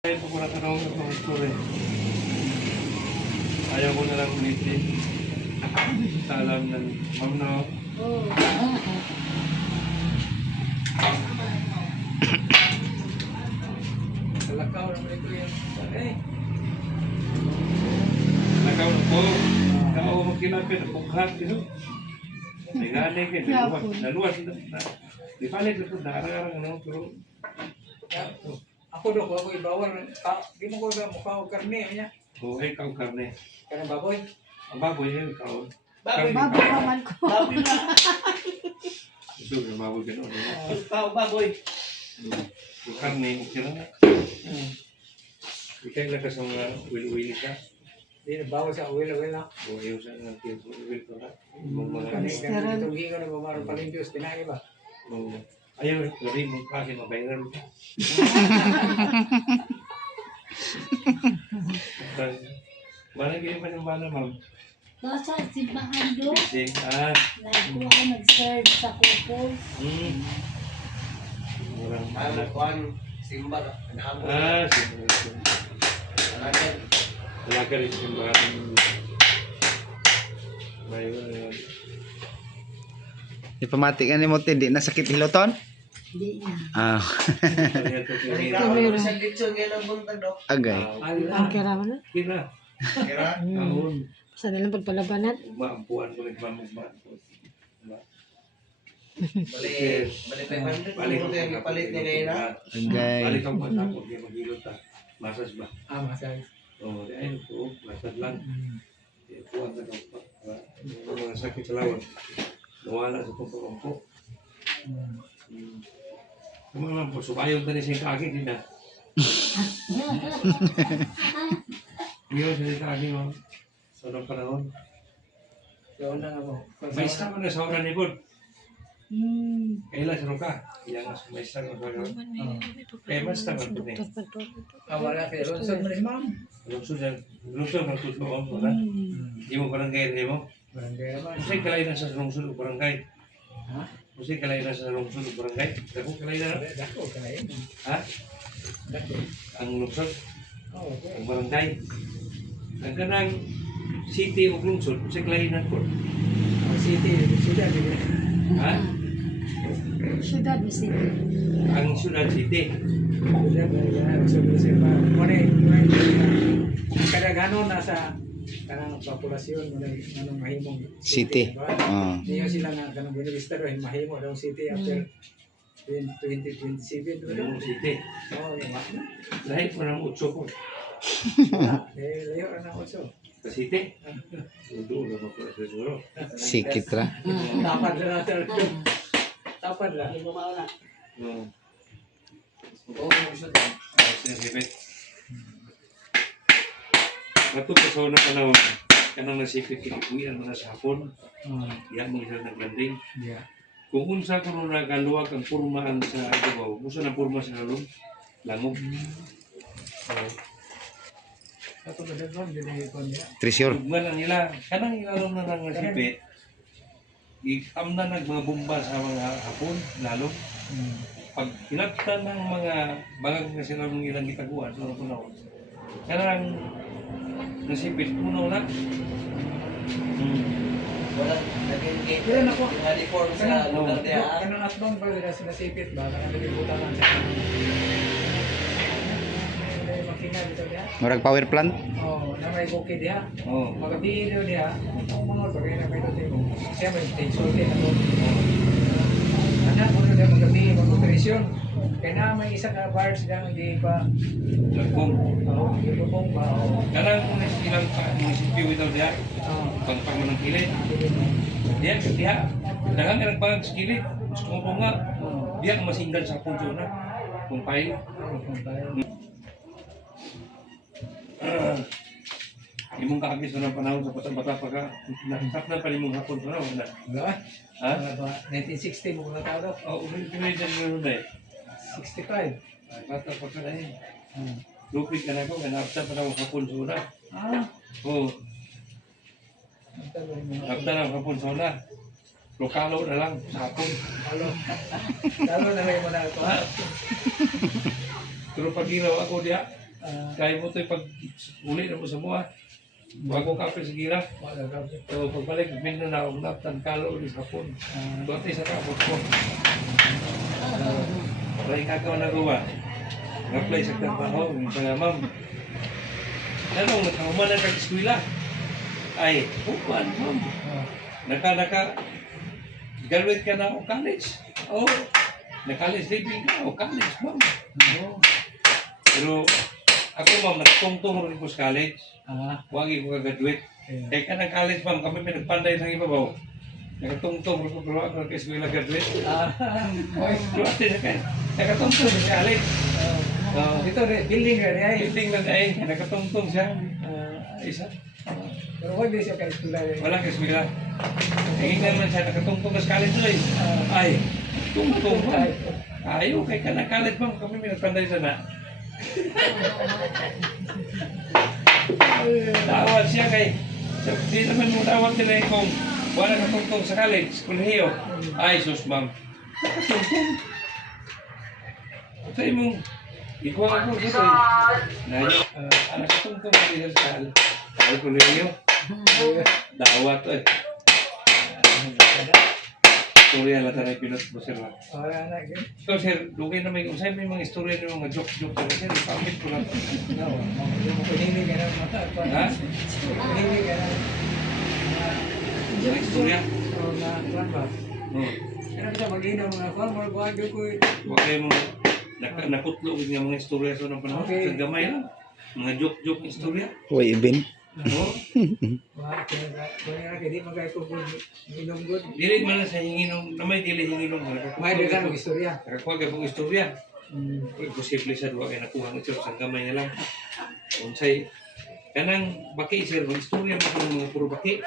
Ayaw ko na tanong ng mga story. Ayaw ko na lang ulitin. Sa alam ng ma'am na. Kalakaw naman ito yan. Nakaw na po. Nakaw mo kinapit ang bukhat. May gani kayo. Naluwas na. Di palit na ito. Nakarang ano. Pero Ako dok, ako ibawal. Di mo ko ba mukha o karne niya? oh, ikaw karne. Kanang baboy. Ang baboy yun, ikaw. Baboy naman ko. Baboy na. Gusto yung baboy ka noon. Baboy. Yung karne, okay lang. Ikaw lang kasi mga will-will ka. Di bawal sa uwil na. O ayaw sa ng will ko na. Yung mga Kanang itong hingo na mamarang palimpiyos, tinay ba? oh, ayaw, gabi mo kasi mabayaran ka. Mana kayo pa ng bala, ma'am? Nasa simbahan do. Bising, Lagi ako nag-serve sa couple. Murang Ano kuan simba kanamo. simbahan. Alagan. Wala ka rin simbahan. Mayroon. Ipamatikan ni mo hindi na sakit hiloton? Hindi na. Ah, Ano sa lechon nga ng buntag daw. agay. Ang kira mo na. Kira. Kira. Kahon. Sa nilang pagpalabanan. Maampuan ko rin mamagmaan ko. Balik 500 Balik mo yung palit ni Gaina. Agay. Balik ang pasapot niya maghilot ta. Masas ba? Masay. Oo, ayun po. Masas lang. Puwan ka daw pa. Yung mga sakit sa lawan. Nawala sa pagpapampo. Kamu naman po, subayong tani sa kaki din na. Ngayon sa kaki mo. Sa unang panahon. Doon na nga mo. May isa mo na sa oran ni Bod. Kailan sa ka? Yang may isa mo sa oran. Kaya mas tangan po niya. Wala kayo. Lonsod mo rin ma'am. Lungsod ng tutuon mo na. Hindi mo barangay rin mo. Barangay naman. Kasi kalay na sa lungsod o barangay. Ha? Kasi kalay na sa lungsod o barangay. Dako kalay na. Dako ka na yun. Ha? Dako. Ang lungsod, Oo, okay. ang barangay. Ang kanang city o lungsod, kasi kalay na po. Ang city, sila din. Ha? Syudad ni City. Ang syudad city. Sila din. Sila kada ganon nasa kanang populasyon mo na anong mahimong City. Ah. Niyo sila nga kanang binibista rin mahimo daw city after 2027 Yung city. oh yung wak na Dahil po ng utso ko. layo na also Sa city. Doon naman po sa siguro. Sikit ra. tapad na natin tapad na Oo. Oo, gusto to. Sinasipit. Nato pa sa unang panahon, kanang nasipit kikuyan mo na sa hapon, yan mo isa naglanding. yeah Kung unsa ko nung nagaluwag ang purmaan sa Davao, musa na purma sa lalong, langog. ato ba doon dili ko niya Trisyor. Tugman na nila, kanang ilalong na nang nasipit, ikamna nag mga bomba sa mga hapon, lalong. Pag hinaptan ng mga bangag na sila ng ilang gitaguan, sa unang panahon, kanang nasipit, puno na. Wala naging gate. Kaya nako. Reform sa lugar niya. kanang atbang ba nila sinasipit ba kanang nilibutan sa may makina dito niya Murag power plant. oh na may bukid diha Oo. magabi niyo diha ang mga bagay na may dito mo siya may tension din ako anak ko na magabi mag-operasyon kaya na may isa ka bars lang hindi pa Lagkong. hindi pa pong ba Kanang kung ilang munisipyo ito diya, pagpag ng kilid. Diya. Dagang ka nagpagag sa kilid. Gusto mo po nga, diya ang masinggan sa punso na. Kung payo. Imong kaagis na ng panahon sa bata-bata pa ka. Nasaknan pa rin mong hapon sa na. Wala Ha? 1960 mo na tao daw Oo, pinay dyan mo na eh. 65 Bata pa ka na eh. Lupit ka na ko, kanapta pa na mong hapon sa una. Oo, ang tawag mo hapta na hapon sa una. Lokalo na lang sa hapon. Lalo na may mo na ito. Pero pag ginawa ako diya, Kaya mo ito pag uli na mo sa buha. Bago ka sa gira. wala ka. So pagbalik, min na na, nabtan kalo ulit sa hapon. Doon sa kapot ko. Wala ikakaw na gawa. Nag-apply sa trabaho. Kaya ma'am, tanong, nakahuman na kag-eskwela. Ay, upan, ma'am. Graduate ka na o college. Oh, na-college living ka o college, ma'am. Oh. Pero ako, ma'am, nagtungtong rin ko sa college. Huwag ko ka-graduate. Kaya ka ng college, ma'am, kami pinagpanday ng ibabaw. Nakatungtong rin ko, pero ako nag-eskwela graduate. Okay, pero ate, nakatungtong sa college. Ito rin, building rin ay. Building na ay, nakatungtong siya. Isa. Pero wala siya kay eskwela rin. Wala ka eskwela. Ngayon naman siya, nakatungtong sa college ulit. Ay, tungtong ba? Ayaw, kay ka na college, ma'am, kami pinagpanday sa na. Tawag siya kay, di naman mo tawag nila kung wala ka tungtong sa college, kulihiyo. Ay, sus, ma'am. Nakatungtong. Sa imong, ikaw ako dito eh. Nayo, nakatungtong na dito sa college. Ay, kulihiyo. Dawat eh. Istorya lang tayo pinot mo sir. Wala na. Ikaw sir, lugay na may usay may mga istorya ng mga joke-joke sa sir. Ipamit ko lang. Pinilig ka na. Ha? Pinilig ka na. Mga istorya? So, na, kuwan ba? Kaya kita mag-inaw mga kuwan, mga kuwan ko Huwag kayo mga nakutlo ng mga istorya sa ng panahon. Okay. Sa gamay lang. Mga joke-joke na istorya. Uy, Ibin. Oo. Kaya di magkaya ko minum good. Dili man lang sa hinginom, na may dili hinginom. May dagan ng istorya. Nakakuha ka pong istorya. Posible sa duwa kaya nakuha ng sir sa gamay na lang. Unsay kanang baki sir, ang istorya mo kung mga puro baki.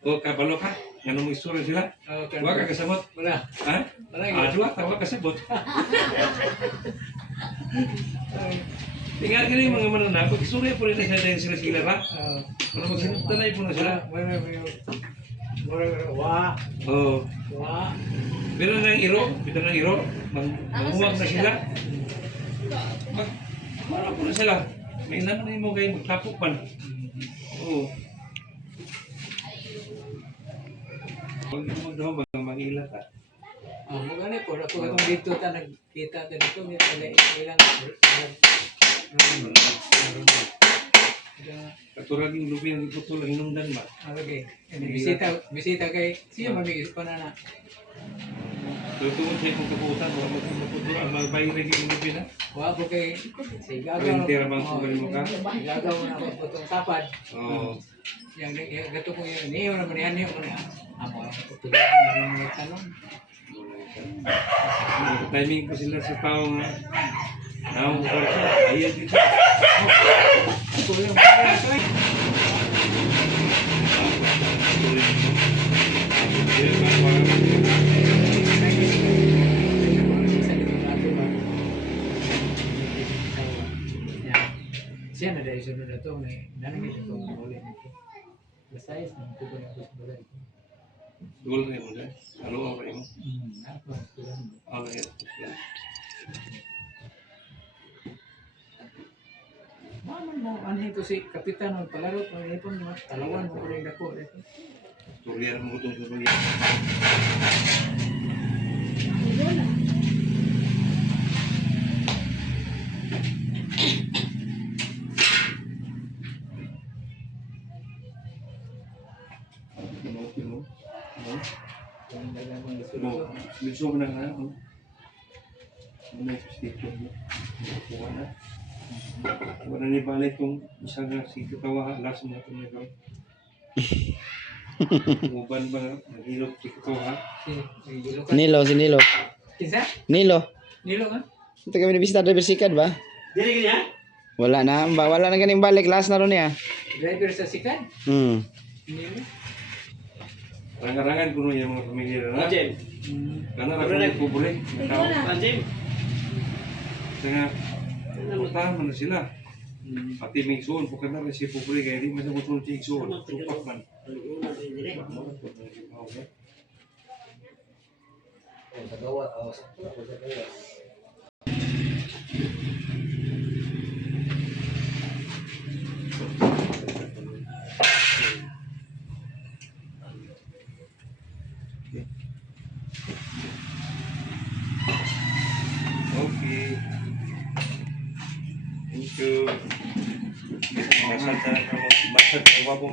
O kabalo ka, ganun mo istorya sila. Huwag ka kasamot. Wala. Ha? Wala. Adwa, tawa kasabot. Tingnan ka yung mga mananapag, istorya po rin na sila sila ra. Para magsinuntanay po na sila. Wah. Oo. Wah. Pero ng iro, manguwag na sila. Para po na sila. May nanay mo kayo magtapok man. Oo. Pag daw mag-ila ka. Magani po, ako katong dito ta nagkita ta dito ni ilang Katurag yung lupi ng iputol, hinungdan ba? okay. Bisita kay siya mamigis pa na. So tungkol sa ikong kaputan, wala magpaputol, ang magbayirag yung lupi na. Wa po kay sigagaw. Rentera bang sugali mo ka? Sigagaw na ako putong tapad. Oo. Yang gato ko yung niyo naman yan niyo ko na. Amo putulong na mga tanong. Timing pa sila sa taong naong kwarto, ayun dito. Ako yung mga siya na dahil sunod na ito, nanangin ito ang ulit nito. Basta is, nang tubo na ako sa balay. Dul na mo dyan. Ano ang rin mo? Ako, kulang. Ano yan? Maman mo, ano ito si Kapitan ng Palarot, ang ipon mo, talawan mo ko rin ako. Turian mo itong turian. Gusto mo na nga, no? Ano yung sticker mo? Kuha na. Wala ni balik itong isang si Katawa, last mo na itong nagawa. Umuban ba nga? Naghilok si Katawa. Nilo, si Nilo. Kinsa? Nilo. Nilo ka? Ito kami nabisita driver sikat ba? Dili gini ha? Wala na. Wala na ganing balik. Last na ron niya. Driver sa sikat? Nilo? Rangan-rangan kuno yung mga pamilya na. Jim. Karena ako na pupuli. Jim. Kaya, puntahan mo na sila. Pati may igsoon, pagka na rin si pupuli, kaya di masabot mo si igsoon. Tupak man. Okay. Thank you. Masad na ako. Masad na ako.